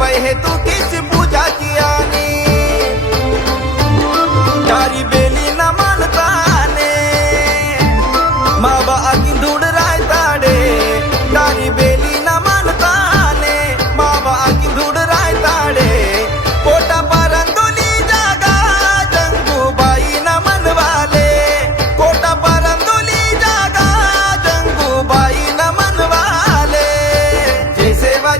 वय हे तू किस पूजा कियानी तारी बेली न मानताने मावा आगी धूड़ राय ताडे तारी बेली न मानताने मावा आगी धूड़ राय ताडे पोटा परंदोली जागा जंगूबाई न मनवाले कोटा परंदोली जागा जंगूबाई न मनवाले जय सेवा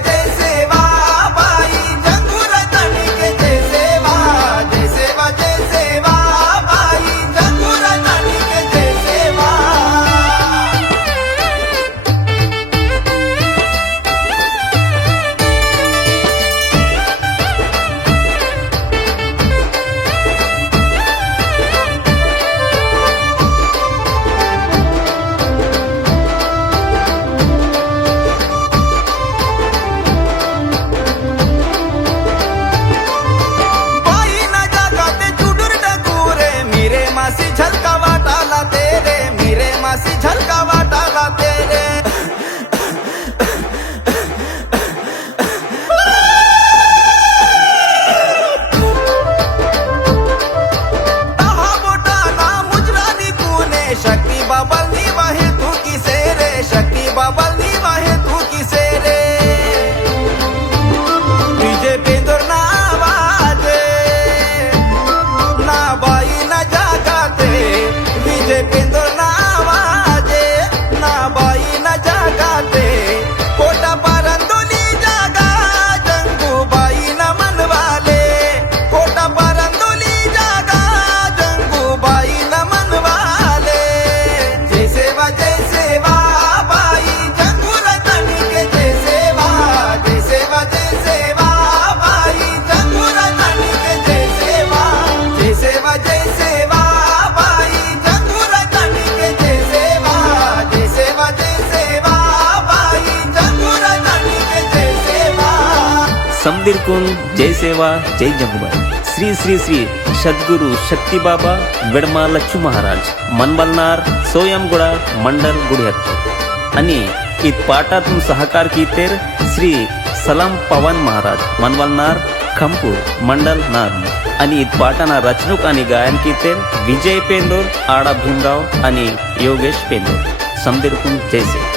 बाई जंगूर तनिके जय सेवा बाई जंगूर तनिके जय सेवा बाई न जागाते चुडूर डगूरे मेरे मासी झलका वाटाला तेरे मेरे मासी झलका वाटाला तेरे तहा बोटा ना मुजरानी तूने शक्ति बाबल नी वाहे तू किसे रे शक्ति बाबल नी वाहे तू किसे रे तुझे पेंदर ना आवाजे ना बाई न जागाते विजय पेंदर ना आवाजे ना बाई न जागाते कोटा परंदोली जागा जंगूबाई न मनवाले कोटा परंदोली जागा जंगूबाई न मनवाले जय सेवा बाई जंगूर तनिके जय सेवा बाई जंगूर तनिके जय सेवा बाई जंगूर तनिके जय सेवा बाई जंगूर तनिके जय सेवा समदीर कुंड जय सेवा जय जंगूबाई श्री श्री श्री सद्गुरु शक्ती बाबा वेडमा लच्चू महाराज मनबलनार सोयमगुडा मंडल गुडिहत्तूर आणि इत पाठातून सहकार कीतेर श्री सलाम पवन महाराज मनवलनार खंपूर मंडल नार आणि इत पाठाना रचणूक आणि गायन कीतेर विजय पेंदोर आडा भीमराव आणि योगेश पेंदोर समदीर कुंड जय सेवा.